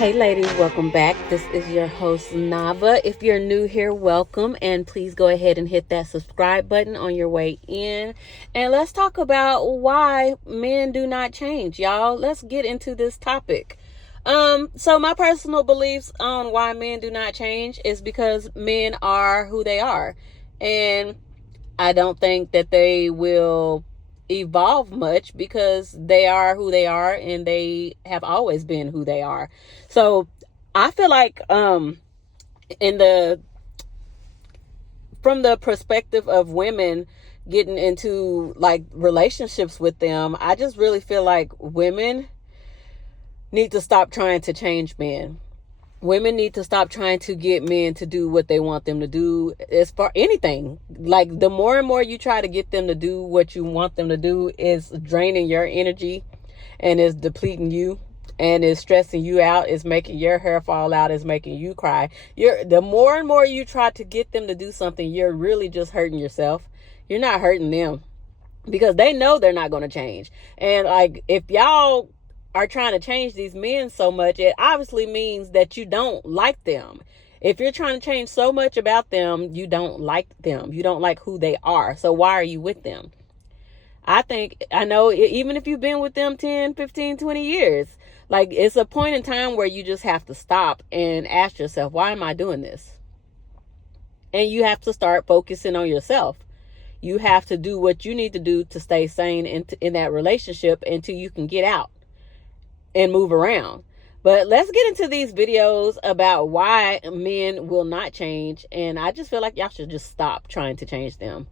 Hey ladies, welcome back. This is your host Nava. If you're new here, welcome, and please go ahead and hit that subscribe button on your way in. And let's talk about why men do not change, y'all. Let's get into this topic. So my personal beliefs on why men do not change is because men are who they are. And I don't think that they will evolve much because they are who they are and they have always been who they are. So I feel like in the from the perspective of women getting into like relationships with them, I just really feel like women need to stop trying to change men. Women need to stop trying to get men to do what they want them to do as far anything. Like the more and more you try to get them to do what you want them to do is draining your energy and is depleting you and is stressing you out, is making your hair fall out, is making you cry. The more and more you try to get them to do something, you're really just hurting yourself. You're not hurting them because they know they're not going to change. And like if y'all are trying to change these men so much, it obviously means that you don't like them. If you're trying to change so much about them, you don't like them. You don't like who they are. So why are you with them? I know even if you've been with them 10, 15, 20 years, like it's a point in time where you just have to stop and ask yourself, why am I doing this? And you have to start focusing on yourself. You have to do what you need to do to stay sane in that relationship until you can get out and move around. But let's get into these videos about why men will not change. And I just feel like y'all should just stop trying to change them.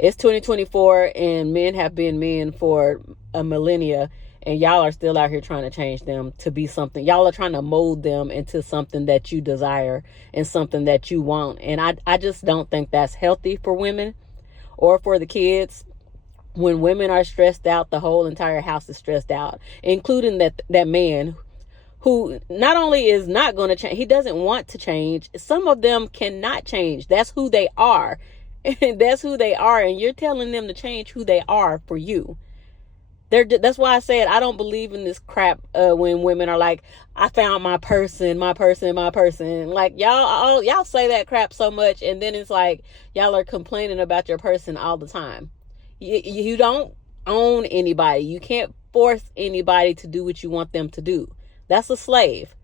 It's 2024 and men have been men for a millennia, and y'all are still out here trying to change them to be something. Y'all are trying to mold them into something that you desire and something that you want. And I just don't think that's healthy for women or for the kids. When women are stressed out, the whole entire house is stressed out, including that man who not only is not going to change, he doesn't want to change. Some of them cannot change. That's who they are. That's who they are. And you're telling them to change who they are for you. That's why I said I don't believe in this crap when women are like, I found my person, my person, my person. Like y'all say that crap so much, and then it's like y'all are complaining about your person all the time. You don't own anybody. You can't force anybody to do what you want them to do. That's a slave.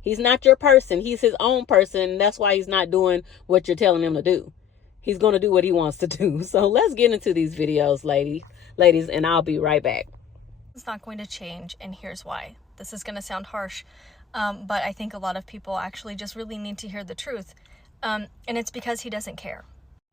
He's not your person. He's his own person. And that's why he's not doing what you're telling him to do. He's going to do what he wants to do. So let's get into these videos, ladies, and I'll be right back. It's not going to change, and here's why. This is going to sound harsh, but I think a lot of people actually just really need to hear the truth. And it's because he doesn't care.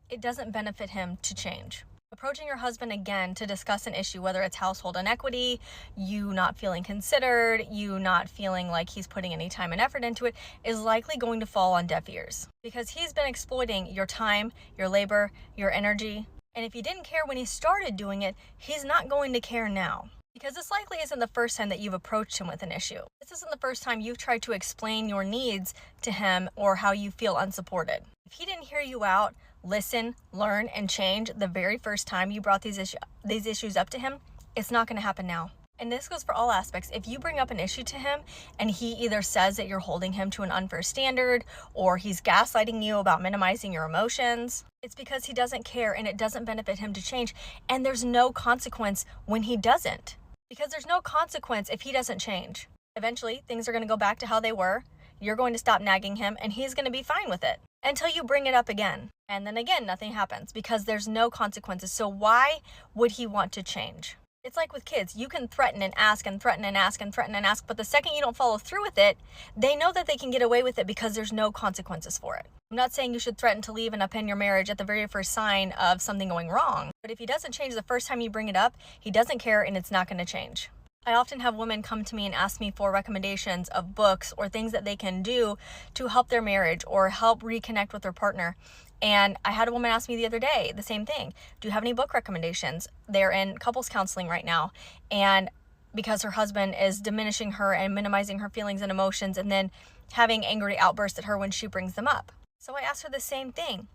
It doesn't benefit him to change. Approaching your husband again to discuss an issue, whether it's household inequity, you not feeling considered, you not feeling like he's putting any time and effort into it, is likely going to fall on deaf ears because he's been exploiting your time, your labor, your energy. And if he didn't care when he started doing it, he's not going to care now. Because this likely isn't the first time that you've approached him with an issue. This isn't the first time you've tried to explain your needs to him or how you feel unsupported. If he didn't hear you out, listen, learn, and change the very first time you brought these issues up to him, it's not going to happen now. And this goes for all aspects. If you bring up an issue to him and he either says that you're holding him to an unfair standard or he's gaslighting you about minimizing your emotions, it's because he doesn't care and it doesn't benefit him to change. And there's no consequence when he doesn't. Because there's no consequence if he doesn't change. Eventually, things are going to go back to how they were. You're going to stop nagging him and he's going to be fine with it until you bring it up again. And then again, nothing happens because there's no consequences. So why would he want to change? It's like with kids. You can threaten and ask and threaten and ask and threaten and ask, but the second you don't follow through with it, they know that they can get away with it because there's no consequences for it. I'm not saying you should threaten to leave and upend your marriage at the very first sign of something going wrong, but if he doesn't change the first time you bring it up, he doesn't care and it's not going to change. I often have women come to me and ask me for recommendations of books or things that they can do to help their marriage or help reconnect with their partner. And I had a woman ask me the other day, the same thing. Do you have any book recommendations? They're in couples counseling right now. And because her husband is diminishing her and minimizing her feelings and emotions and then having angry outbursts at her when she brings them up. So I asked her the same thing.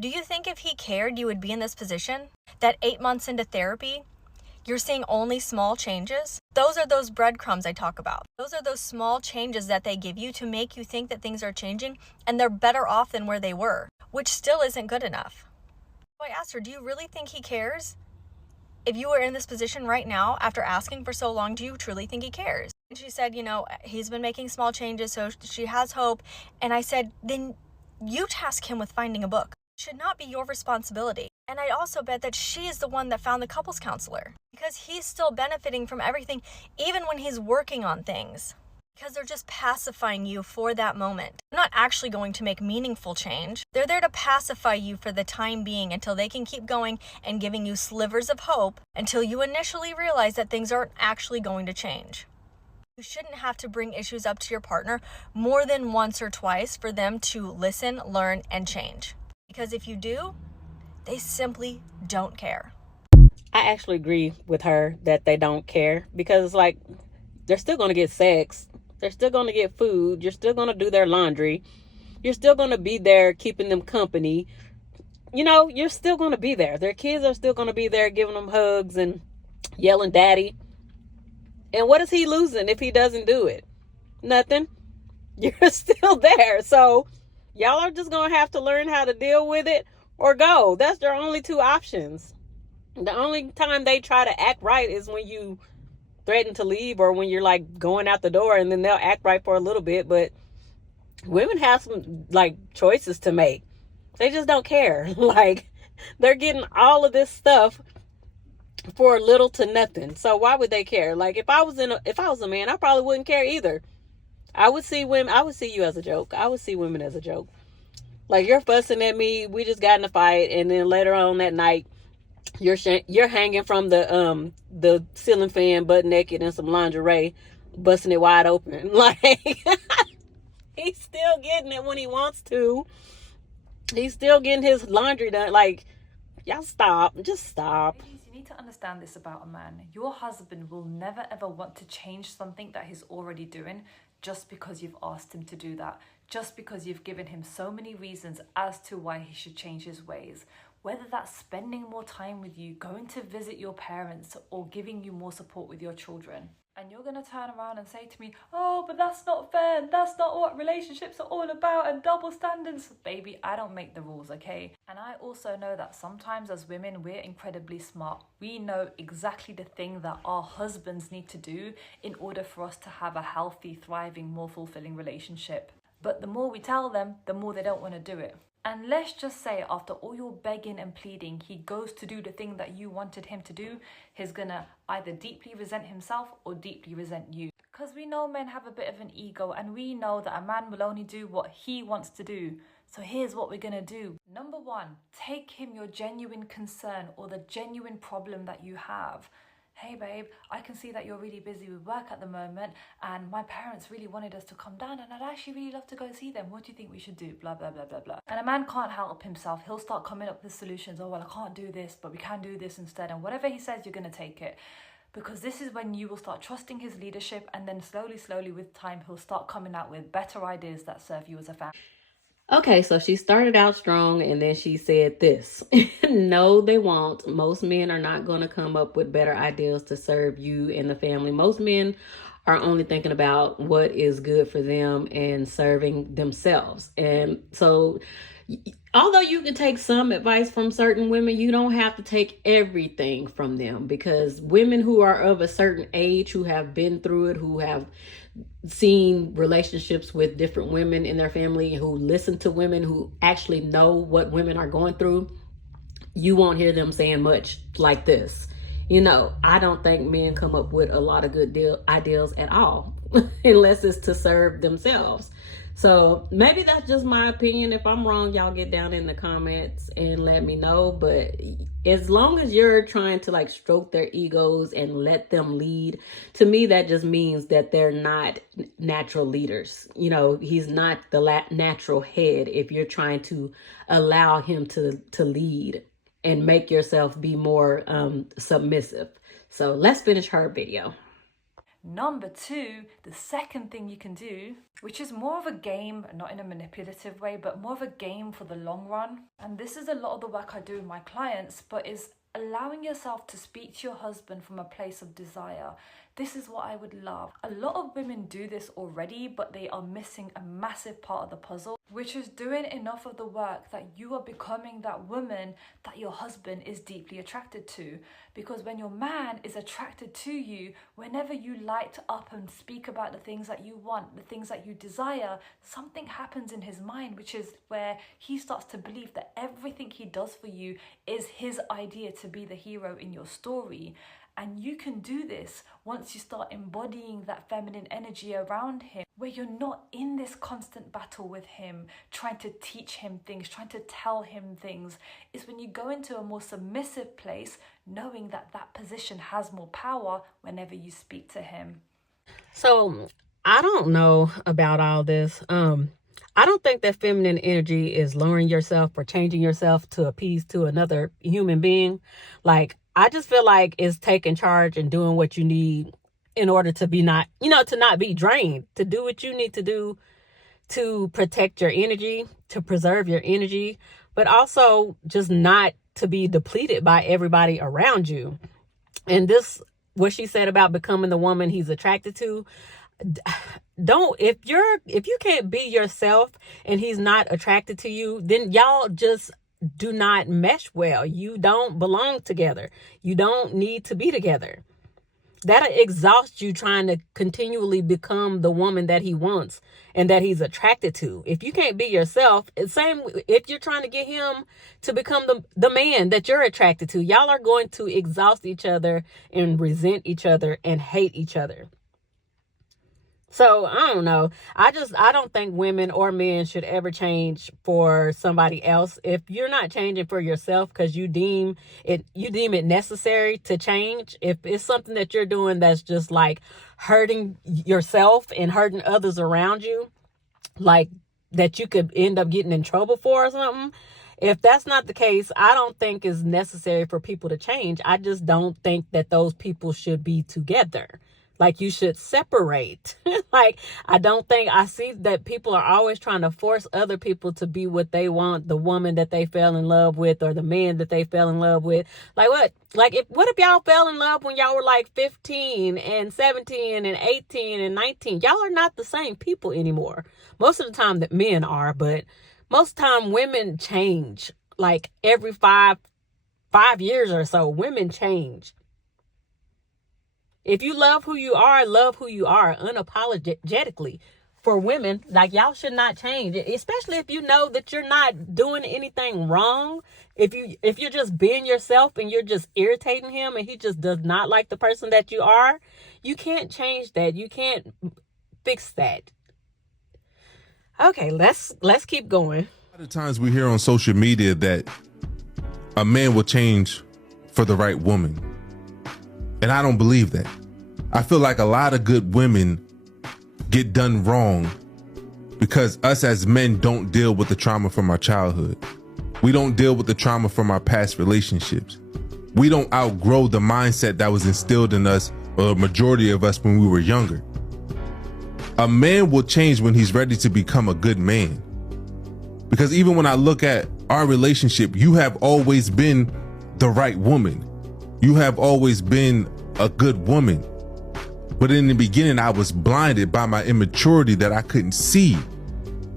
Do you think if he cared you would be in this position? That 8 months into therapy, You're seeing only small changes. Those are those breadcrumbs I talk about. Those are those small changes that they give you to make you think that things are changing and they're better off than where they were, which still isn't good enough. So I asked her, do you really think he cares? If you were in this position right now, after asking for so long, do you truly think he cares? And she said, he's been making small changes, so she has hope. And I said, then you task him with finding a book. It should not be your responsibility. And I also bet that she is the one that found the couples counselor, because he's still benefiting from everything, even when he's working on things. Because they're just pacifying you for that moment. They're not actually going to make meaningful change. They're there to pacify you for the time being until they can keep going and giving you slivers of hope until you initially realize that things aren't actually going to change. You shouldn't have to bring issues up to your partner more than once or twice for them to listen, learn, and change. Because if you do, they simply don't care. I actually agree with her that they don't care, because it's like they're still going to get sex. They're still going to get food. You're still going to do their laundry. You're still going to be there keeping them company. You're still going to be there. Their kids are still going to be there giving them hugs and yelling daddy. And what is he losing if he doesn't do it? Nothing. You're still there. So y'all are just going to have to learn how to deal with it or go. That's their only two options. The only time they try to act right is when you threaten to leave, or when you're like going out the door, and then they'll act right for a little bit. But women have some like choices to make. They just don't care. Like, they're getting all of this stuff for little to nothing. So why would they care? Like, if I was a man, I probably wouldn't care either. I would see you as a joke. I would see women as a joke. Like, you're fussing at me, we just got in a fight, and then later on that night you're hanging from the ceiling fan, butt naked, in some lingerie, busting it wide open. Like, he's still getting it when he wants to. He's still getting his laundry done. Like, y'all stop. Just stop. Ladies, you need to understand this about a man. Your husband will never ever want to change something that he's already doing just because you've asked him to do that. Just because you've given him so many reasons as to why he should change his ways. Whether that's spending more time with you, going to visit your parents, or giving you more support with your children. And you're going to turn around and say to me, oh, but that's not fair. That's not what relationships are all about, and double standards. Baby, I don't make the rules, okay? And I also know that sometimes as women, we're incredibly smart. We know exactly the thing that our husbands need to do in order for us to have a healthy, thriving, more fulfilling relationship. But the more we tell them, the more they don't want to do it. And let's just say after all your begging and pleading, he goes to do the thing that you wanted him to do, he's gonna either deeply resent himself or deeply resent you. Because we know men have a bit of an ego, and we know that a man will only do what he wants to do. So here's what we're gonna do. Number one, take him your genuine concern or the genuine problem that you have. Hey babe, I can see that you're really busy with work at the moment, and my parents really wanted us to come down, and I'd actually really love to go see them. What do you think we should do? Blah, blah, blah, blah, blah. And a man can't help himself. He'll start coming up with solutions. Oh, well, I can't do this, but we can do this instead. And whatever he says, you're going to take it. Because this is when you will start trusting his leadership, and then slowly with time, he'll start coming out with better ideas that serve you as a family. Okay, so she started out strong, and then she said this. No, they won't. Most men are not going to come up with better ideas to serve you and the family. Most men are only thinking about what is good for them and serving themselves. And so, although you can take some advice from certain women, you don't have to take everything from them, because women who are of a certain age, who have been through it, who have seen relationships with different women in their family, who listen to women, who actually know what women are going through, you won't hear them saying much like this. I don't think men come up with a lot of good ideas at all, unless it's to serve themselves. So maybe that's just my opinion. If I'm wrong, y'all get down in the comments and let me know. But as long as you're trying to stroke their egos and let them lead, to me, that just means that they're not natural leaders. He's not the natural head if you're trying to allow him to lead and make yourself be more submissive. So let's finish her video. Number two, the second thing you can do, which is more of a game, not in a manipulative way, but more of a game for the long run. And this is a lot of the work I do with my clients, but is allowing yourself to speak to your husband from a place of desire. This is what I would love. A lot of women do this already, but they are missing a massive part of the puzzle, which is doing enough of the work that you are becoming that woman that your husband is deeply attracted to. Because when your man is attracted to you, whenever you light up and speak about the things that you want, the things that you desire, something happens in his mind, which is where he starts to believe that everything he does for you is his idea to be the hero in your story. And you can do this once you start embodying that feminine energy around him, where you're not in this constant battle with him, trying to teach him things, trying to tell him things. It's when you go into a more submissive place, knowing that that position has more power whenever you speak to him. So I don't know about all this. I don't think that feminine energy is lowering yourself or changing yourself to appease to another human being. Like, I just feel like it's taking charge and doing what you need in order to be not, to not be drained, to do what you need to do to protect your energy, to preserve your energy, but also just not to be depleted by everybody around you. And this, what she said about becoming the woman he's attracted to, if you can't be yourself and he's not attracted to you, then y'all just do not mesh well. You don't belong together. You don't need to be together. That'll exhaust you trying to continually become the woman that he wants and that he's attracted to. If you can't be yourself, it's same if you're trying to get him to become the man that you're attracted to. Y'all are going to exhaust each other and resent each other and hate each other. So I don't know. I don't think women or men should ever change for somebody else. If you're not changing for yourself because you deem it necessary to change, if it's something that you're doing that's just like hurting yourself and hurting others around you, like that you could end up getting in trouble for or something. If that's not the case, I don't think it's necessary for people to change. I just don't think that those people should be together. Like, you should separate. Like, I see that people are always trying to force other people to be what they want, the woman that they fell in love with or the man that they fell in love with. Like, what? Like, what if y'all fell in love when y'all were like 15 and 17 and 18 and 19? Y'all are not the same people anymore. Most of the time that men are, but most of the time women change. Like, every five years or so, women change. If you love who you are unapologetically. For women, like, y'all should not change, especially if you know that you're not doing anything wrong. If you're just being yourself and you're just irritating him and he just does not like the person that you are, you can't change that. You can't fix that. Okay, let's keep going. A lot of times we hear on social media that a man will change for the right woman. And I don't believe that. I feel like a lot of good women get done wrong because us as men don't deal with the trauma from our childhood. We don't deal with the trauma from our past relationships. We don't outgrow the mindset that was instilled in us, or the majority of us, when we were younger. A man will change when he's ready to become a good man. Because even when I look at our relationship, you have always been the right woman. You have always been a good woman. But in the beginning, I was blinded by my immaturity that I couldn't see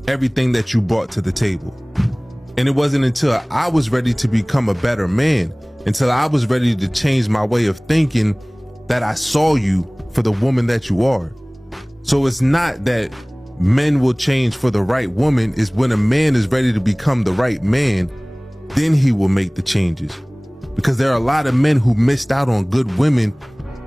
everything that you brought to the table. And it wasn't until I was ready to become a better man, until I was ready to change my way of thinking, that I saw you for the woman that you are. So it's not that men will change for the right woman. Is when a man is ready to become the right man, then he will make the changes. Because there are a lot of men who missed out on good women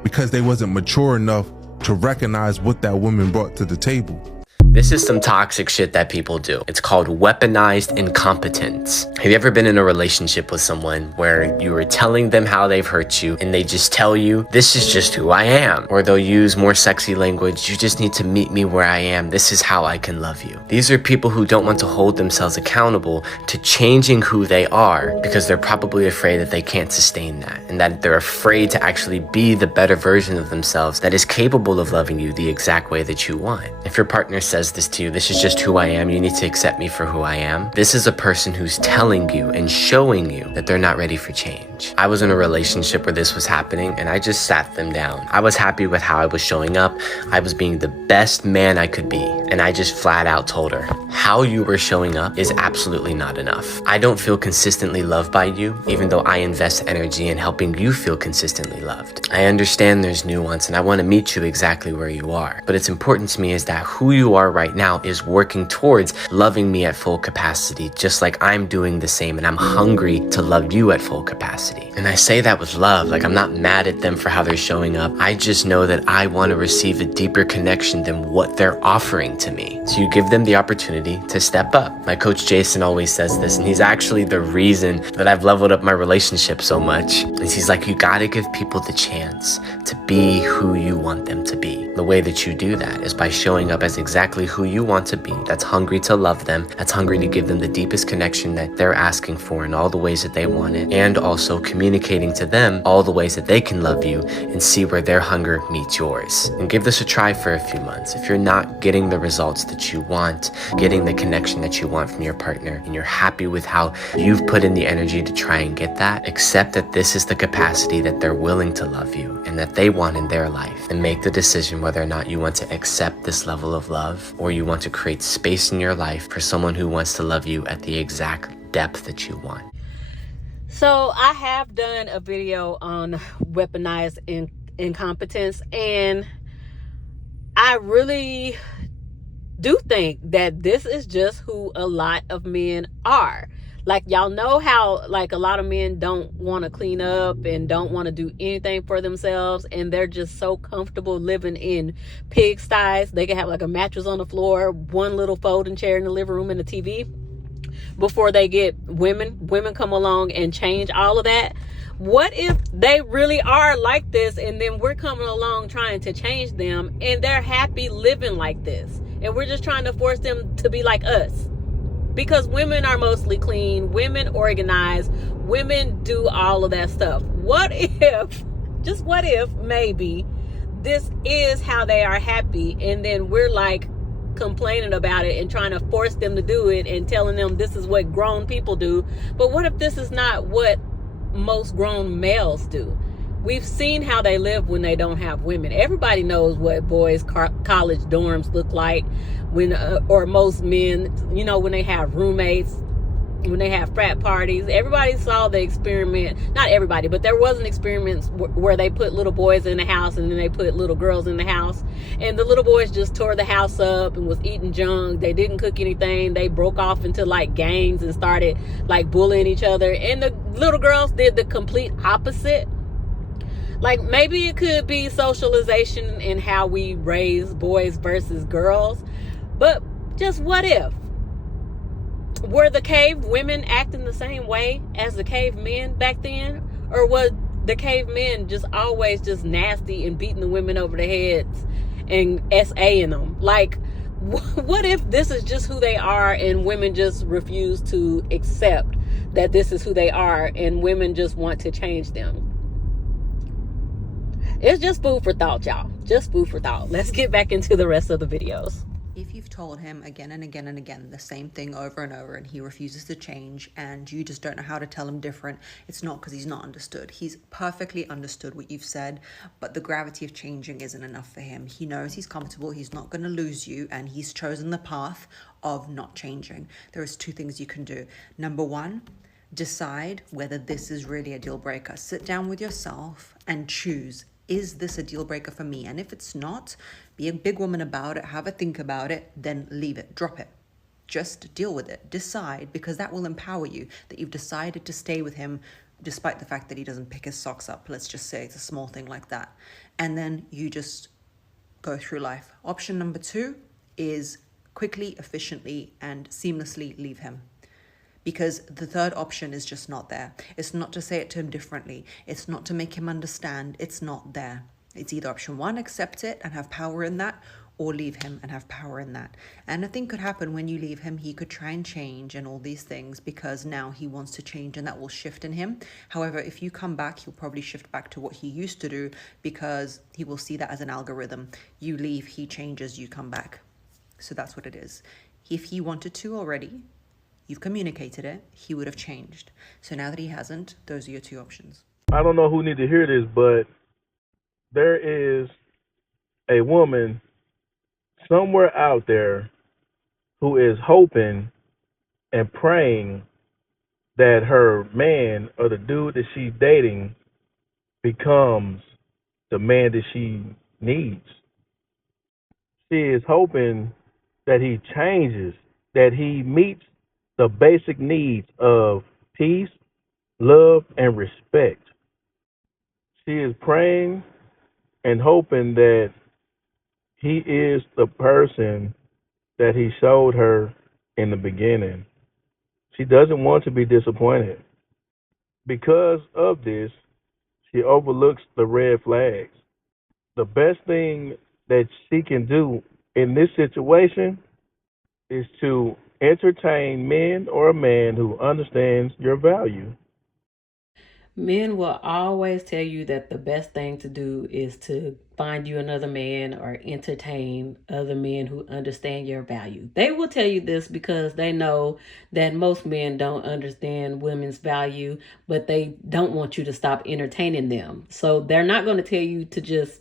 because they wasn't mature enough to recognize what that woman brought to the table. This is some toxic shit that people do. It's called weaponized incompetence. Have you ever been in a relationship with someone where you were telling them how they've hurt you and they just tell you, this is just who I am? Or they'll use more sexy language, you just need to meet me where I am. This is how I can love you. These are people who don't want to hold themselves accountable to changing who they are because they're probably afraid that they can't sustain that, and that they're afraid to actually be the better version of themselves that is capable of loving you the exact way that you want. If your partner says does this to you. This is just who I am. You need to accept me for who I am. This is a person who's telling you and showing you that they're not ready for change. I was in a relationship where this was happening and I just sat them down. I was happy with how I was showing up. I was being the best man I could be. And I just flat out told her, how you were showing up is absolutely not enough. I don't feel consistently loved by you, even though I invest energy in helping you feel consistently loved. I understand there's nuance and I want to meet you exactly where you are. But it's important to me is that who you are right now is working towards loving me at full capacity, just like I'm doing the same, and I'm hungry to love you at full capacity. And I say that with love, like I'm not mad at them for how they're showing up. I just know that I want to receive a deeper connection than what they're offering to me. So you give them the opportunity to step up. My coach Jason always says this, and he's actually the reason that I've leveled up my relationship so much. Is he's like, you gotta give people the chance to be who you want them to be. The way that you do that is by showing up as exactly who you want to be, that's hungry to love them, that's hungry to give them the deepest connection that they're asking for in all the ways that they want it, and also communicating to them all the ways that they can love you and see where their hunger meets yours. And give this a try for a few months. If you're not getting the results that you want, getting the connection that you want from your partner, and you're happy with how you've put in the energy to try and get that, accept that this is the capacity that they're willing to love you and that they want in their life, and make the decision whether or not you want to accept this level of love or you want to create space in your life for someone who wants to love you at the exact depth that you want. So I have done a video on weaponized incompetence, and I really do think that this is just who a lot of men are. Like, y'all know how like a lot of men don't want to clean up and don't want to do anything for themselves, and they're just so comfortable living in pigsties. They can have like a mattress on the floor, one little folding chair in the living room, and a TV before they get women come along and change all of that. What if they really are like this, and then we're coming along trying to change them, and they're happy living like this, and we're just trying to force them to be like us? Because women are mostly clean, women organize, women do all of that stuff. What if, just what if maybe this is how they are happy, and then we're like complaining about it and trying to force them to do it and telling them this is what grown people do. But what if this is not what most grown males do? We've seen how they live when they don't have women. Everybody knows what boys' college dorms look like when, or most men, you know, when they have roommates, when they have frat parties. Everybody saw the experiment. Not everybody, but there was an experiment where they put little boys in the house and then they put little girls in the house. And the little boys just tore the house up and was eating junk. They didn't cook anything. They broke off into like gangs and started like bullying each other. And the little girls did the complete opposite. Like, maybe it could be socialization in how we raise boys versus girls. But just what if? Were the cave women acting the same way as the cave men back then? Or was the cave men just always just nasty and beating the women over the heads and SAing them? Like, what if this is just who they are, and women just refuse to accept that this is who they are, and women just want to change them? It's just food for thought, y'all. Just food for thought. Let's get back into the rest of the videos. If you've told him again and again and again the same thing over and over, and he refuses to change, and you just don't know how to tell him different, it's not because he's not understood. He's perfectly understood what you've said, but the gravity of changing isn't enough for him. He knows he's comfortable, he's not going to lose you, and he's chosen the path of not changing. There is two things you can do. Number one, decide whether this is really a deal breaker. Sit down with yourself and choose. Is this a deal breaker for me? And if it's not, be a big woman about it, have a think about it, then leave it, drop it. Just deal with it, decide, because that will empower you that you've decided to stay with him despite the fact that he doesn't pick his socks up. Let's just say it's a small thing like that. And then you just go through life. Option number two is quickly, efficiently, and seamlessly leave him. Because the third option is just not there. It's not to say it to him differently. It's not to make him understand. It's not there. It's either option one, accept it and have power in that, or leave him and have power in that. And a thing could happen when you leave him. He could try and change and all these things because now he wants to change, and that will shift in him. However, if you come back, he'll probably shift back to what he used to do because he will see that as an algorithm. You leave, he changes, you come back. So that's what it is. If he wanted to already, you've communicated it, he would have changed. So now that he hasn't, those are your two options. I don't know who need to hear this, but there is a woman somewhere out there who is hoping and praying that her man or the dude that she's dating becomes the man that she needs. She is hoping that he changes, that he meets the basic needs of peace, love, and respect. She is praying and hoping that he is the person that he showed her in the beginning. She doesn't want to be disappointed. Because of this, she overlooks the red flags. The best thing that she can do in this situation is to entertain men or a man who understands your value. Men will always tell you that the best thing to do is to find you another man or entertain other men who understand your value. They will tell you this because they know that most men don't understand women's value, but they don't want you to stop entertaining them. So they're not going to tell you to just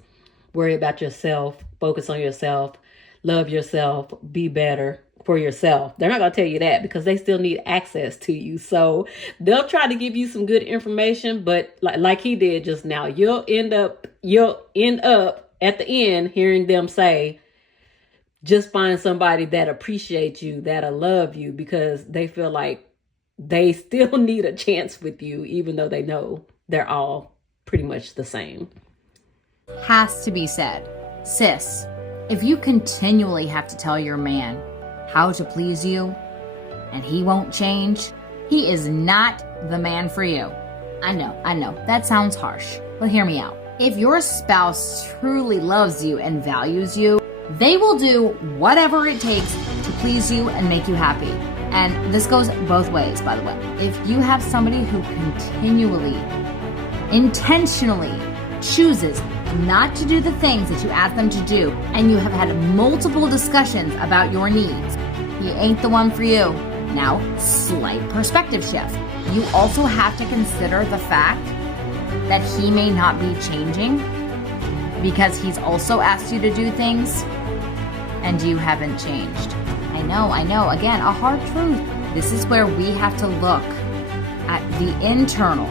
worry about yourself, focus on yourself, love yourself, be better for yourself. They're not going to tell you that because they still need access to you. So they'll try to give you some good information, but like he did just now, you'll end up at the end hearing them say, just find somebody that appreciates you, that'll love you, because they feel like they still need a chance with you, even though they know they're all pretty much the same. Has to be said. Sis, if you continually have to tell your man how to please you and he won't change, he is not the man for you. I know, that sounds harsh, but hear me out. If your spouse truly loves you and values you, they will do whatever it takes to please you and make you happy. And this goes both ways, by the way. If you have somebody who continually, intentionally chooses not to do the things that you ask them to do, and you have had multiple discussions about your needs, he ain't the one for you. Now, slight perspective shift. You also have to consider the fact that he may not be changing because he's also asked you to do things and you haven't changed. I know. Again, a hard truth. This is where we have to look at the internal.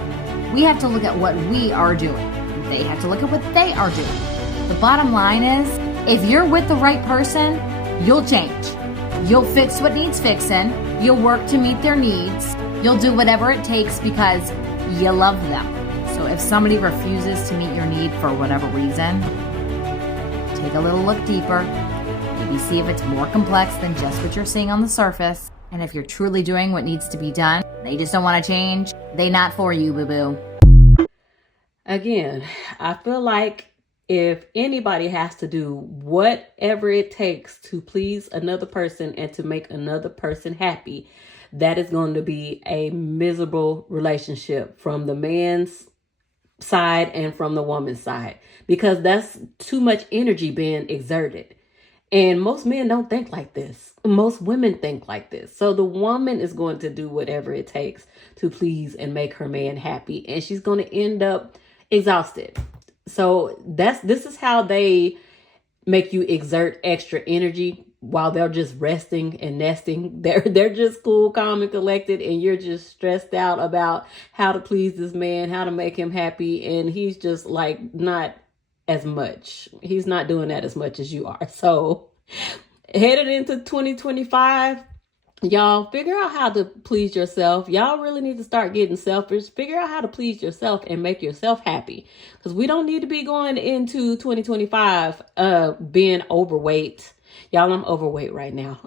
We have to look at what we are doing. They have to look at what they are doing. The bottom line is, if you're with the right person, you'll change. You'll fix what needs fixing. You'll work to meet their needs. You'll do whatever it takes because you love them. So if somebody refuses to meet your need for whatever reason, take a little look deeper. Maybe see if it's more complex than just what you're seeing on the surface. And if you're truly doing what needs to be done, they just don't want to change, they not for you, boo-boo. Again, I feel like if anybody has to do whatever it takes to please another person and to make another person happy, that is going to be a miserable relationship from the man's side and from the woman's side, because that's too much energy being exerted. And most men don't think like this. Most women think like this. So the woman is going to do whatever it takes to please and make her man happy, and she's going to end up exhausted. So this is how they make you exert extra energy while they're just resting and nesting. They're just cool, calm, and collected, and you're just stressed out about how to please this man, how to make him happy, and he's just like not as much. He's not doing that as much as you are. So headed into 2025, y'all figure out how to please yourself. Y'all really need to start getting selfish. Figure out how to please yourself and make yourself happy, because we don't need to be going into 2025 being overweight. Y'all, I'm overweight right now.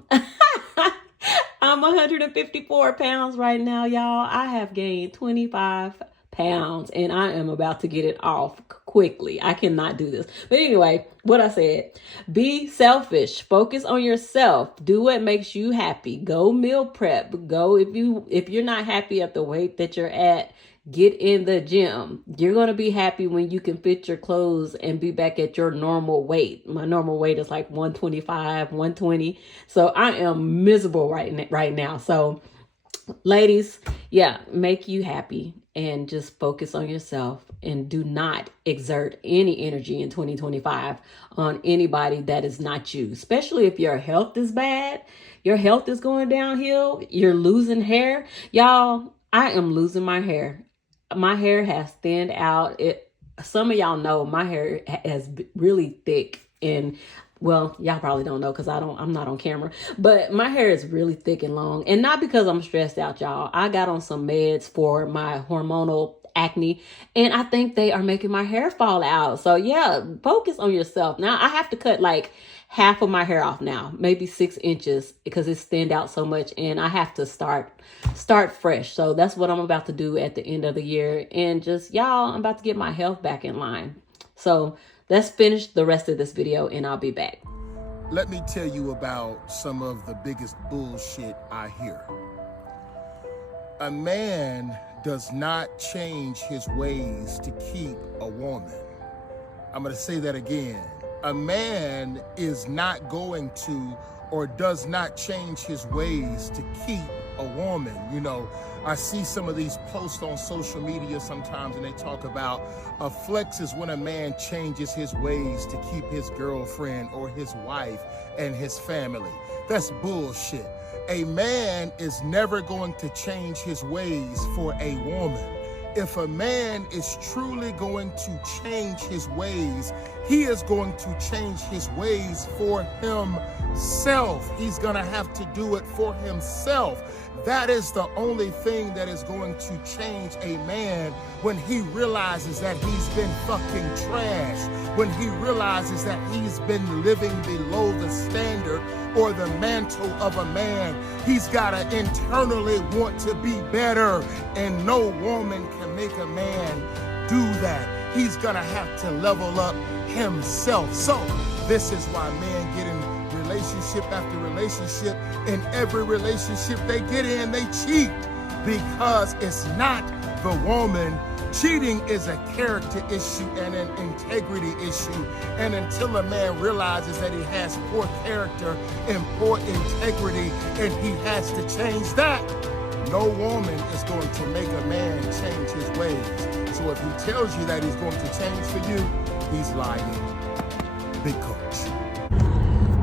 I'm 154 pounds right now, y'all. I have gained 25 pounds and I am about to get it off quickly. I cannot do this. But anyway, what I said, be selfish, focus on yourself, do what makes you happy, go meal prep, go if you're not happy at the weight that you're at, get in the gym. You're going to be happy when you can fit your clothes and be back at your normal weight. My normal weight is like 125, 120. So I am miserable right now. So ladies, yeah, make you happy and just focus on yourself and do not exert any energy in 2025 on anybody that is not you, especially if your health is bad, your health is going downhill, you're losing hair. Y'all, I am losing my hair. My hair has thinned out. Some of y'all know my hair is really thick, and well, y'all probably don't know because I'm not on camera, but my hair is really thick and long, and not because I'm stressed out, y'all. I got on some meds for my hormonal acne, and I think they are making my hair fall out. So yeah, focus on yourself. Now I have to cut like half of my hair off now, maybe 6 inches, because it's thinned out so much, and I have to start fresh. So that's what I'm about to do at the end of the year, and just y'all, I'm about to get my health back in line. So let's finish the rest of this video and I'll be back. Let me tell you about some of the biggest bullshit I hear. A man does not change his ways to keep a woman. I'm going to say that again. A man is not going to or does not change his ways to keep a woman. You know, I see some of these posts on social media sometimes, and they talk about a flex is when a man changes his ways to keep his girlfriend or his wife and his family. That's bullshit. A man is never going to change his ways for a woman. If a man is truly going to change his ways, he is going to change his ways for himself. He's going to have to do it for himself. That is the only thing that is going to change a man when he realizes that he's been fucking trash, when he realizes that he's been living below the standard or the mantle of a man. He's got to internally want to be better, and no woman can make a man do that. He's going to have to level up himself. So this is why men get in relationship after relationship. In every relationship they get in, they cheat, because it's not the woman. Cheating is a character issue and an integrity issue. And until a man realizes that he has poor character and poor integrity, and he has to change that, no woman is going to make a man change his ways. So if he tells you that he's going to change for you, he's lying. Big Coach.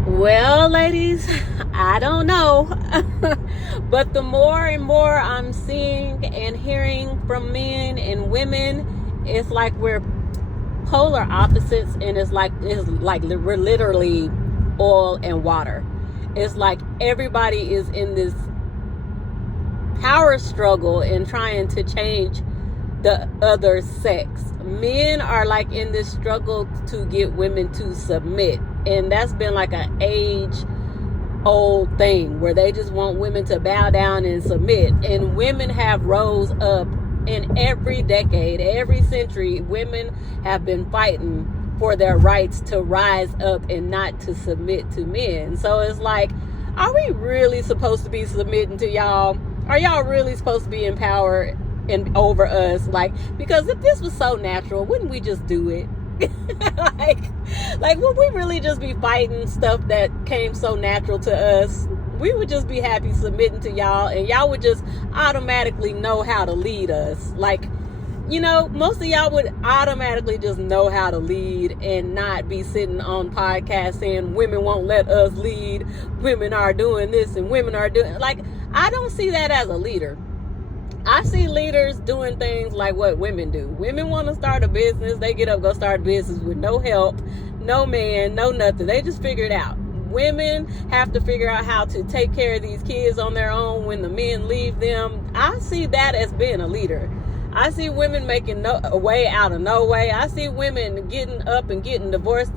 Well, ladies, I don't know, but the more and more I'm seeing and hearing from men and women, it's like we're polar opposites, and it's like we're literally oil and water. It's like everybody is in this power struggle and trying to change the other sex. Men are like in this struggle to get women to submit. And that's been like an age-old thing where they just want women to bow down and submit. And women have rose up in every decade, every century. Women have been fighting for their rights to rise up and not to submit to men. So it's like, are we really supposed to be submitting to y'all? Are y'all really supposed to be in power and over us? Like, because if this was so natural, wouldn't we just do it? like would we really just be fighting stuff that came so natural to us? We would just be happy submitting to y'all, and y'all would just automatically know how to lead us. Like, you know, most of y'all would automatically just know how to lead and not be sitting on podcasts saying women won't let us lead, women are doing this and women are doing, like, I don't see that as a leader. I see leaders doing things like what women do. Women want to start a business. They get up, go start a business with no help, no man, no nothing. They just figure it out. Women have to figure out how to take care of these kids on their own when the men leave them. I see that as being a leader. I see women making a way out of no way. I see women getting up and getting divorced.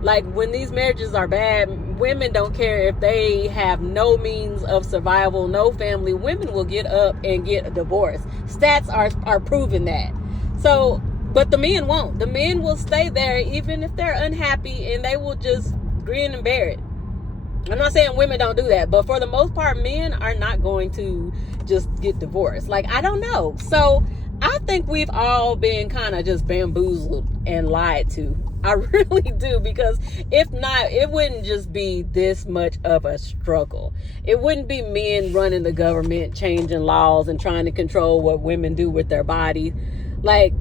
Like, when these marriages are bad, women don't care if they have no means of survival, no family. Women will get up and get a divorce. Stats are proving that. So, but the men won't. The men will stay there even if they're unhappy, and they will just grin and bear it. I'm not saying women don't do that, but for the most part, men are not going to just get divorced. Like, I don't know. So I think we've all been kind of just bamboozled and lied to. I really do, because if not, it wouldn't just be this much of a struggle. It wouldn't be men running the government, changing laws and trying to control what women do with their bodies. Like,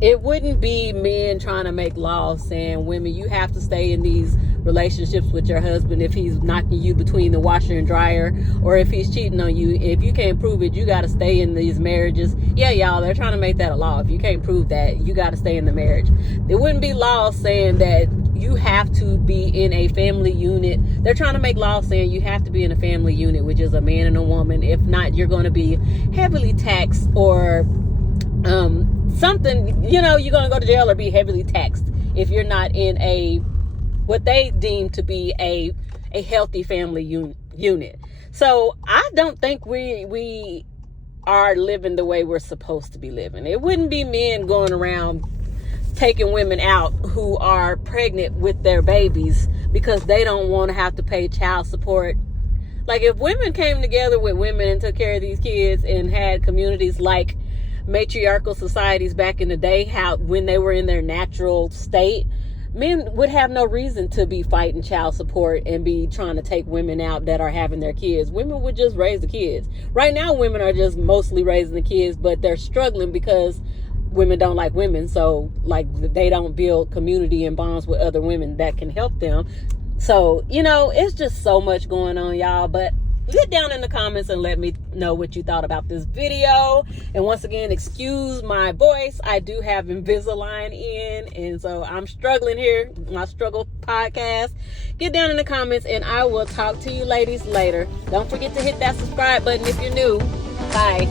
it wouldn't be men trying to make laws saying, women, you have to stay in these relationships with your husband if he's knocking you between the washer and dryer, or if he's cheating on you. If you can't prove it, you got to stay in these marriages. Yeah, y'all, they're trying to make that a law. If you can't prove that, you got to stay in the marriage. There wouldn't be laws saying that you have to be in a family unit. They're trying to make laws saying you have to be in a family unit, which is a man and a woman. If not, you're going to be heavily taxed, or something, you're going to go to jail or be heavily taxed if you're not in what they deem to be a healthy family unit. So I don't think we are living the way we're supposed to be living. It wouldn't be men going around taking women out who are pregnant with their babies because they don't want to have to pay child support. Like, if women came together with women and took care of these kids and had communities like matriarchal societies back in the day, when they were in their natural state, men would have no reason to be fighting child support and be trying to take women out that are having their kids. Women would just raise the kids. Right now, women are just mostly raising the kids, but they're struggling because women don't like women. So, like, they don't build community and bonds with other women that can help them. So, it's just so much going on, y'all. But get down in the comments and let me know what you thought about this video. And once again, excuse my voice. I do have Invisalign in, and so I'm struggling here. My struggle podcast. Get down in the comments, and I will talk to you ladies later. Don't forget to hit that subscribe button if you're new. Bye.